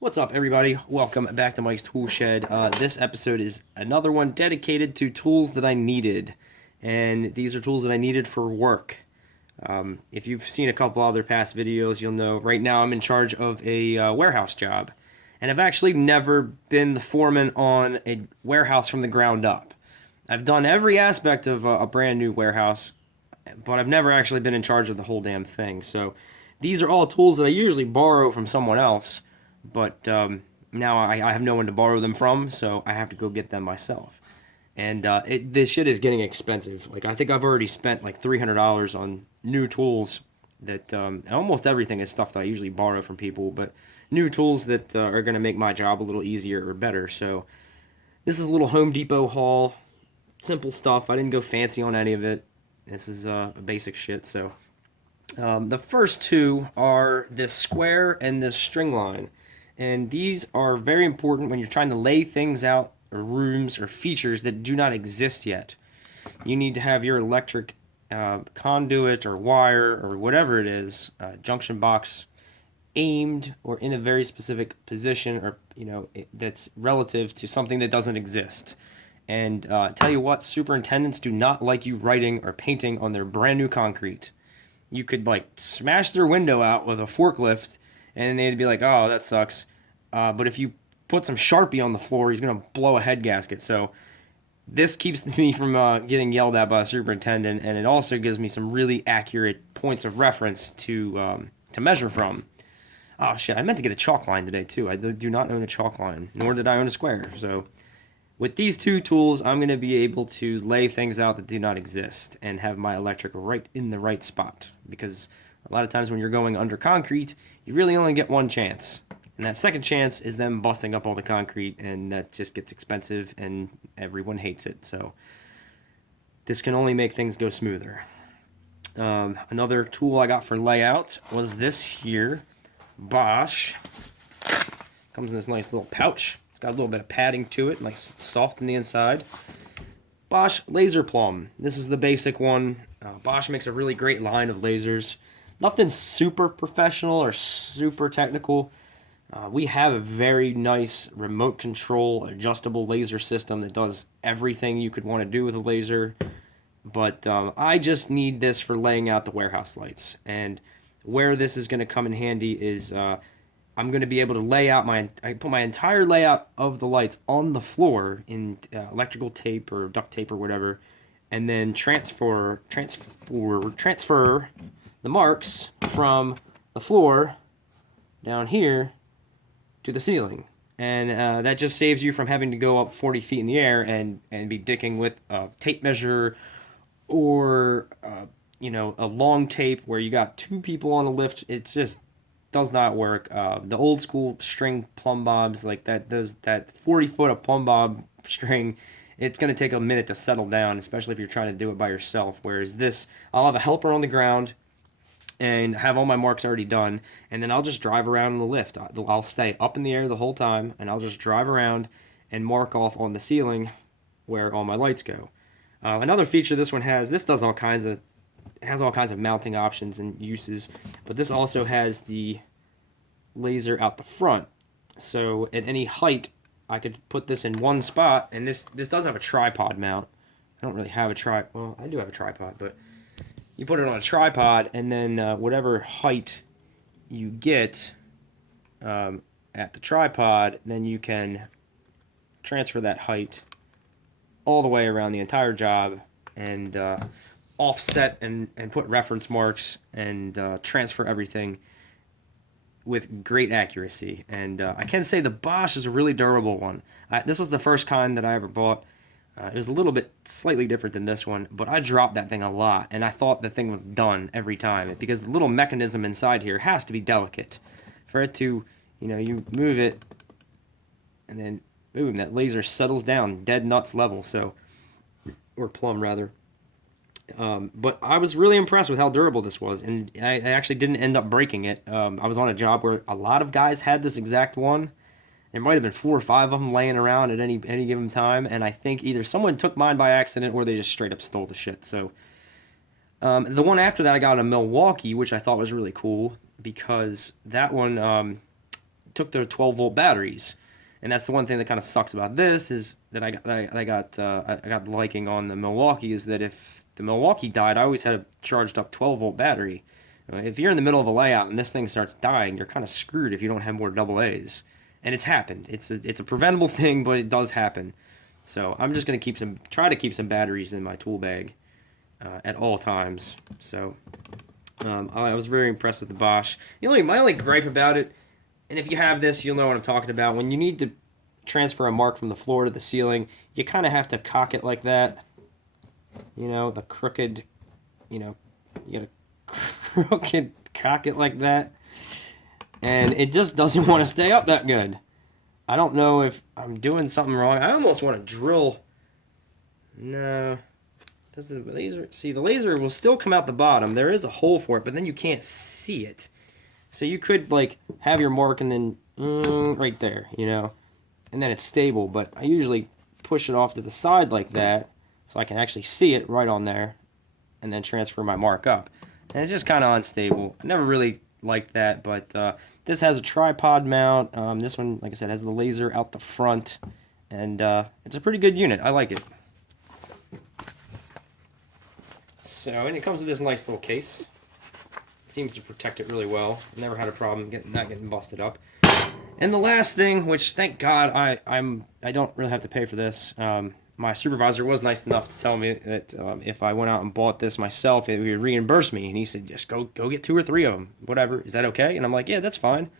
What's up, everybody? Welcome back to Mike's Tool Shed. This episode is another one dedicated to tools that I needed, and these are tools that I needed for work. If you've seen a couple other past videos, you'll know right now I'm in charge of a warehouse job, and I've actually never been the foreman on a warehouse from the ground up. I've done every aspect of a brand new warehouse, but I've never actually been in charge of the whole damn thing. So these are all tools that I usually borrow from someone else, but now I have no one to borrow them from, so I have to go get them myself. And this shit is getting expensive. Like, I think I've already spent like $300 on new tools that almost everything is stuff that I usually borrow from people, but new tools that are going to make my job a little easier or better. So this is a little Home Depot haul, simple stuff. I didn't go fancy on any of it. This is basic shit. So the first two are this square and this string line. And these are very important when you're trying to lay things out, or rooms, or features that do not exist yet. You need to have your electric conduit or wire or whatever it is, junction box, aimed or in a very specific position, or that's relative to something that doesn't exist. And tell you what, superintendents do not like you writing or painting on their brand new concrete. You could like smash their window out with a forklift, and they'd be like, "Oh, that sucks." But if you put some Sharpie on the floor, he's gonna blow a head gasket. So this keeps me from getting yelled at by a superintendent, and it also gives me some really accurate points of reference to measure from. Oh shit! I meant to get a chalk line today too. I do not own a chalk line, nor did I own a square. So with these two tools, I'm going to be able to lay things out that do not exist and have my electric right in the right spot. Because a lot of times when you're going under concrete, you really only get one chance. And that second chance is them busting up all the concrete, and that just gets expensive and everyone hates it. So this can only make things go smoother. Another tool I got for layout was this here, Bosch. Comes in this nice little pouch. Got a little bit of padding to it, nice soft on the inside. Bosch Laser Plumb. This is the basic one. Bosch makes a really great line of lasers. Nothing super professional or super technical. We have a very nice remote control adjustable laser system that does everything you could want to do with a laser. But I just need this for laying out the warehouse lights. And where this is going to come in handy is I'm going to be able to lay out I put my entire layout of the lights on the floor in electrical tape or duct tape or whatever, and then transfer the marks from the floor down here to the ceiling. And that just saves you from having to go up 40 feet in the air and be dicking with a tape measure or a long tape where you got two people on a lift. It's just does not work. The old school string plumb bobs like that, that 40 foot of plumb bob string, it's going to take a minute to settle down, especially if you're trying to do it by yourself. Whereas this, I'll have a helper on the ground and have all my marks already done, and then I'll just drive around in the lift. I'll stay up in the air the whole time, and I'll just drive around and mark off on the ceiling where all my lights go. Another feature this one has, this does all kinds of has all kinds of mounting options and uses, but this also has the laser out the front. So at any height, I could put this in one spot, and this does have a tripod mount. I don't really have a well, I do have a tripod, but you put it on a tripod, and then whatever height you get at the tripod, then you can transfer that height all the way around the entire job and offset and put reference marks and transfer everything with great accuracy. And I can say the Bosch is a really durable one. This is the first kind that I ever bought. It was a little bit slightly different than this one, but I dropped that thing a lot, and I thought the thing was done every time because the little mechanism inside here has to be delicate for it to, you move it, and then boom, that laser settles down dead nuts level. So, or plumb rather. But I was really impressed with how durable this was, and I actually didn't end up breaking it. I was on a job where a lot of guys had this exact one. There might have been 4 or 5 of them laying around at any given time, and I think either someone took mine by accident or they just straight up stole the shit. So the one after that I got in Milwaukee, which I thought was really cool because that one took their 12-volt batteries. And that's the one thing that kind of sucks about this is that I got the liking on the Milwaukee is that if the Milwaukee died, I always had a charged up 12-volt battery. If you're in the middle of a layout and this thing starts dying, you're kind of screwed if you don't have more double A's. And it's happened. It's a preventable thing, but it does happen. So I'm just gonna try to keep some batteries in my tool bag at all times. So I was very impressed with the Bosch. My only gripe about it, and if you have this, you'll know what I'm talking about. When you need to transfer a mark from the floor to the ceiling, you kind of have to cock it like that. The crooked, you gotta crooked cock it like that. And it just doesn't want to stay up that good. I don't know if I'm doing something wrong. I almost want to drill. No. Does the laser... See, the laser will still come out the bottom. There is a hole for it, but then you can't see it. So you could, have your mark and then right there, and then it's stable. But I usually push it off to the side like that so I can actually see it right on there and then transfer my mark up. And it's just kind of unstable. I never really liked that, but this has a tripod mount. This one, like I said, has the laser out the front, and it's a pretty good unit. I like it. So, and it comes with this nice little case. Seems to protect it really well. Never had a problem not getting busted up. And the last thing, which thank God I don't really have to pay for this. My supervisor was nice enough to tell me that if I went out and bought this myself, it would reimburse me. And he said, just go get 2 or 3 of them, whatever. Is that okay? And I'm like, yeah, that's fine.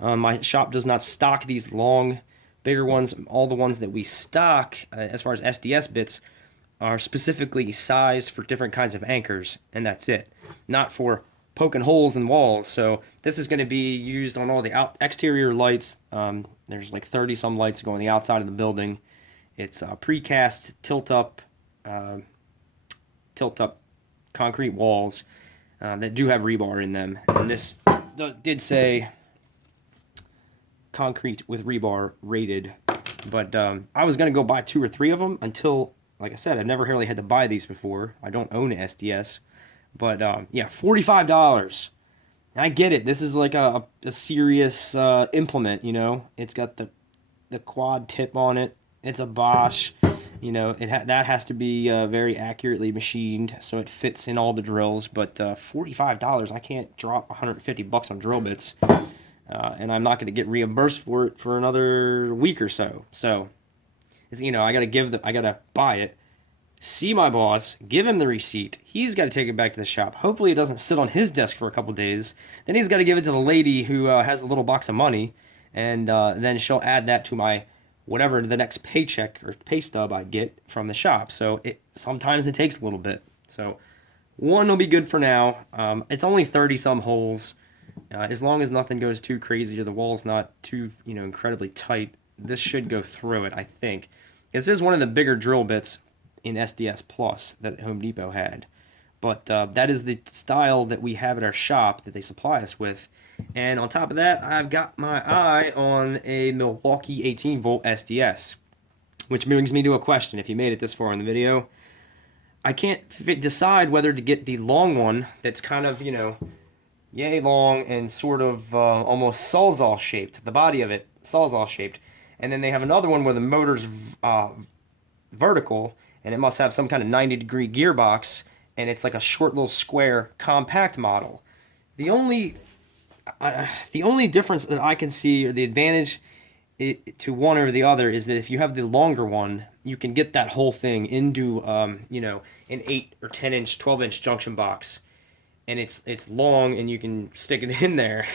My shop does not stock these long, bigger ones. All the ones that we stock, as far as SDS bits, are specifically sized for different kinds of anchors, and that's it. Not for poking holes in walls. So this is going to be used on all the exterior lights. There's like 30 some lights going on the outside of the building. It's precast tilt up concrete walls that do have rebar in them. And this did say concrete with rebar rated, but I was going to go buy 2 or 3 of them until, like I said, I've never really had to buy these before. I don't own an SDS. But, yeah, $45. I get it. This is like a serious implement, It's got the quad tip on it. It's a Bosch. That has to be very accurately machined so it fits in all the drills. But $45, I can't drop $150 on drill bits. And I'm not going to get reimbursed for it for another week or so. So, I got to buy it. See my boss, give him the receipt. He's got to take it back to the shop. Hopefully it doesn't sit on his desk for a couple days. Then he's got to give it to the lady who has the little box of money, and then she'll add that to my whatever the next paycheck or pay stub I get from the shop. So sometimes it takes a little bit. So one will be good for now. It's only 30 some holes. As long as nothing goes too crazy or the wall's not too incredibly tight, this should go through it, I think. This is one of the bigger drill bits in SDS Plus that Home Depot had, but that is the style that we have at our shop that they supply us with. And on top of that, I've got my eye on a Milwaukee 18-volt SDS, which brings me to a question. If you made it this far in the video, I can't decide whether to get the long one that's kind of yay long and sort of almost sawzall shaped. The body of it sawzall shaped, and then they have another one where the motor's vertical, and it must have some kind of 90-degree gearbox, and it's like a short little square compact model. The only difference that I can see, or the advantage to one over the other, is that if you have the longer one, you can get that whole thing into an 8 or 10 inch, 12 inch junction box, and it's long, and you can stick it in there.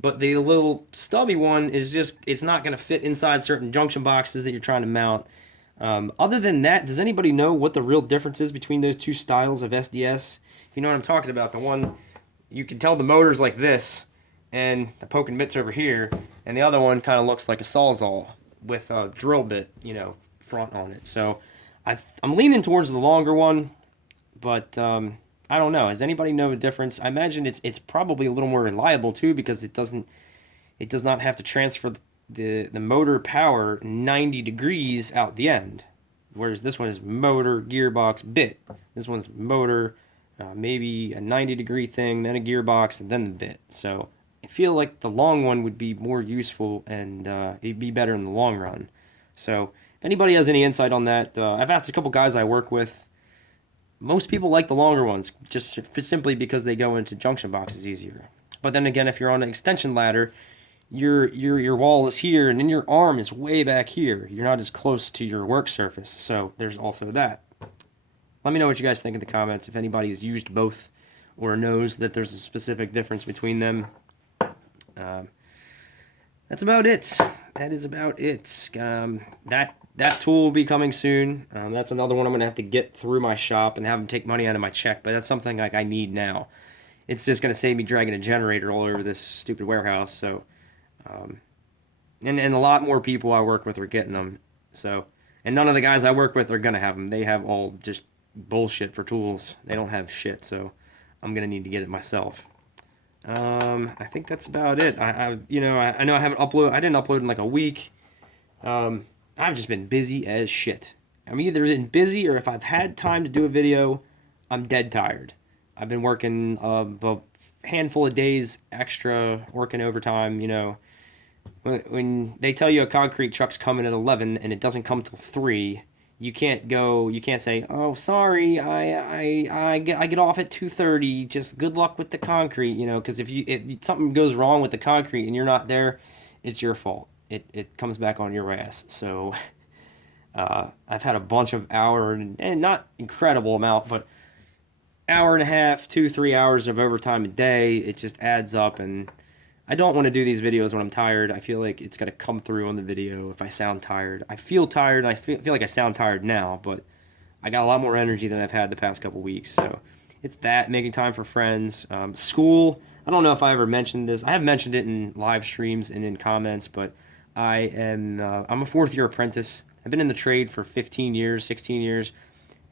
But the little stubby one is it's not going to fit inside certain junction boxes that you're trying to mount. Other than that, does anybody know what the real difference is between those 2 styles of SDS? If you know what I'm talking about, the one, you can tell the motor's like this, and the poking bit's over here, and the other one kind of looks like a Sawzall with a drill bit, front on it. So I'm leaning towards the longer one, but I don't know. Does anybody know the difference? I imagine it's probably a little more reliable too, because it does not have to transfer the motor power 90 degrees out the end, whereas this one is motor, gearbox, bit. This one's motor, maybe a 90-degree thing, then a gearbox, and then the bit. So I feel like the long one would be more useful and it'd be better in the long run. So if anybody has any insight on that, I've asked a couple guys I work with. Most people like the longer ones, just simply because they go into junction boxes easier. But then again, if you're on an extension ladder, your wall is here, and then your arm is way back here. You're not as close to your work surface, so there's also that. Let me know what you guys think in the comments, if anybody's used both or knows that there's a specific difference between them. That's about it. That is about it. That tool will be coming soon. That's another one I'm gonna have to get through my shop and have them take money out of my check. But that's something like I need now. It's just gonna save me dragging a generator all over this stupid warehouse. So, and a lot more people I work with are getting them. So, and none of the guys I work with are gonna have them. They have all just bullshit for tools. They don't have shit. So, I'm gonna need to get it myself. I think that's about it. I know I haven't uploaded. I didn't upload in like a week. I've just been busy as shit. I'm either been busy, or if I've had time to do a video, I'm dead tired. I've been working a handful of days extra, working overtime. When they tell you a concrete truck's coming at 11 and it doesn't come till 3, you can't say, oh, sorry, I get off at 2:30, just good luck with the concrete, because if something goes wrong with the concrete and you're not there, it's your fault. It comes back on your ass. So I've had a bunch of and not incredible amount, but hour and a half, 2-3 hours of overtime a day. It just adds up, and I don't want to do these videos when I'm tired. I feel like it's got to come through on the video if I sound tired. I feel tired. I feel like I sound tired now, but I got a lot more energy than I've had the past couple weeks. So it's that, making time for friends. School, I don't know if I ever mentioned this. I have mentioned it in live streams and in comments, but I'm a fourth-year apprentice. I've been in the trade for 15 years, 16 years.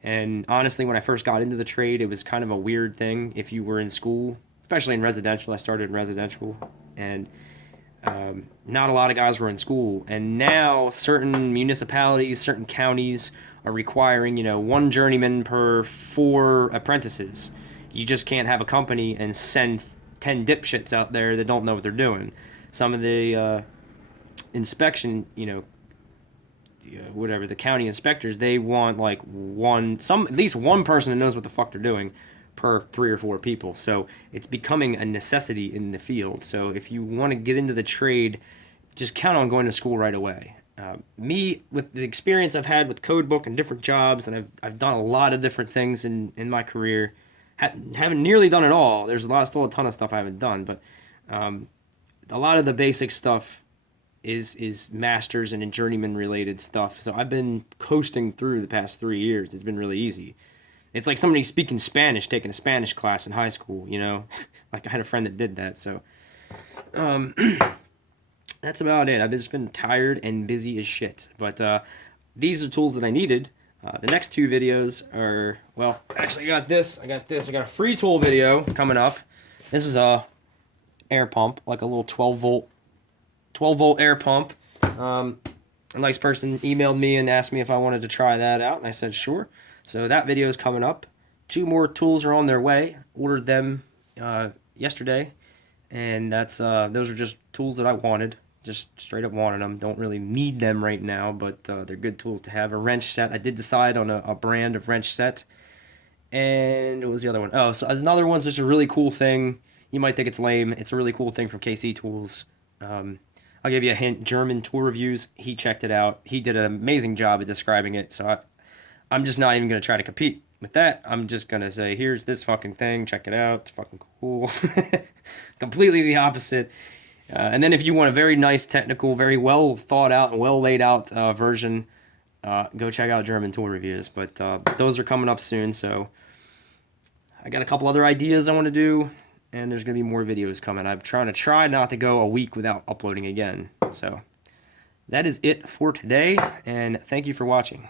And honestly, when I first got into the trade, it was kind of a weird thing if you were in school, especially in residential. I started in residential, and not a lot of guys were in school. And now certain municipalities, certain counties are requiring, one journeyman per 4 apprentices. You just can't have a company and send 10 dipshits out there that don't know what they're doing. Some of the inspection, whatever, the county inspectors, they want like at least one person that knows what the fuck they're doing per 3 or 4 people. So it's becoming a necessity in the field. So if you want to get into the trade, just count on going to school right away. Me, with the experience I've had with code book and different jobs, and I've done a lot of different things in my career, haven't nearly done it all. There's still a ton of stuff I haven't done, but a lot of the basic stuff is masters and journeyman related stuff. So I've been coasting through the past 3 years. It's been really easy. It's like somebody speaking Spanish, taking a Spanish class in high school, Like I had a friend that did that, so that's about it. I've just been tired and busy as shit. But these are tools that I needed. The next 2 videos are, well, actually I got this. I got a free tool video coming up. This is a air pump, like a little 12 volt air pump. A nice person emailed me and asked me if I wanted to try that out, and I said sure. So that video is coming up. 2 more tools are on their way. Ordered them yesterday, and those are just tools that I wanted. Just straight up wanted them. Don't really need them right now, but they're good tools to have. A wrench set. I did decide on a brand of wrench set. And what was the other one? Oh, so another one's just a really cool thing. You might think it's lame. It's a really cool thing from KC Tools. I'll give you a hint. German tool reviews. He checked it out. He did an amazing job at describing it. So I'm just not even going to try to compete with that. I'm just going to say, here's this fucking thing. Check it out. It's fucking cool. Completely the opposite. And then if you want a very nice, technical, very well thought out and well laid out version, go check out German tool reviews. But those are coming up soon. So I got a couple other ideas I want to do. And there's going to be more videos coming. I'm trying to try not to go a week without uploading again. So that is it for today, and thank you for watching.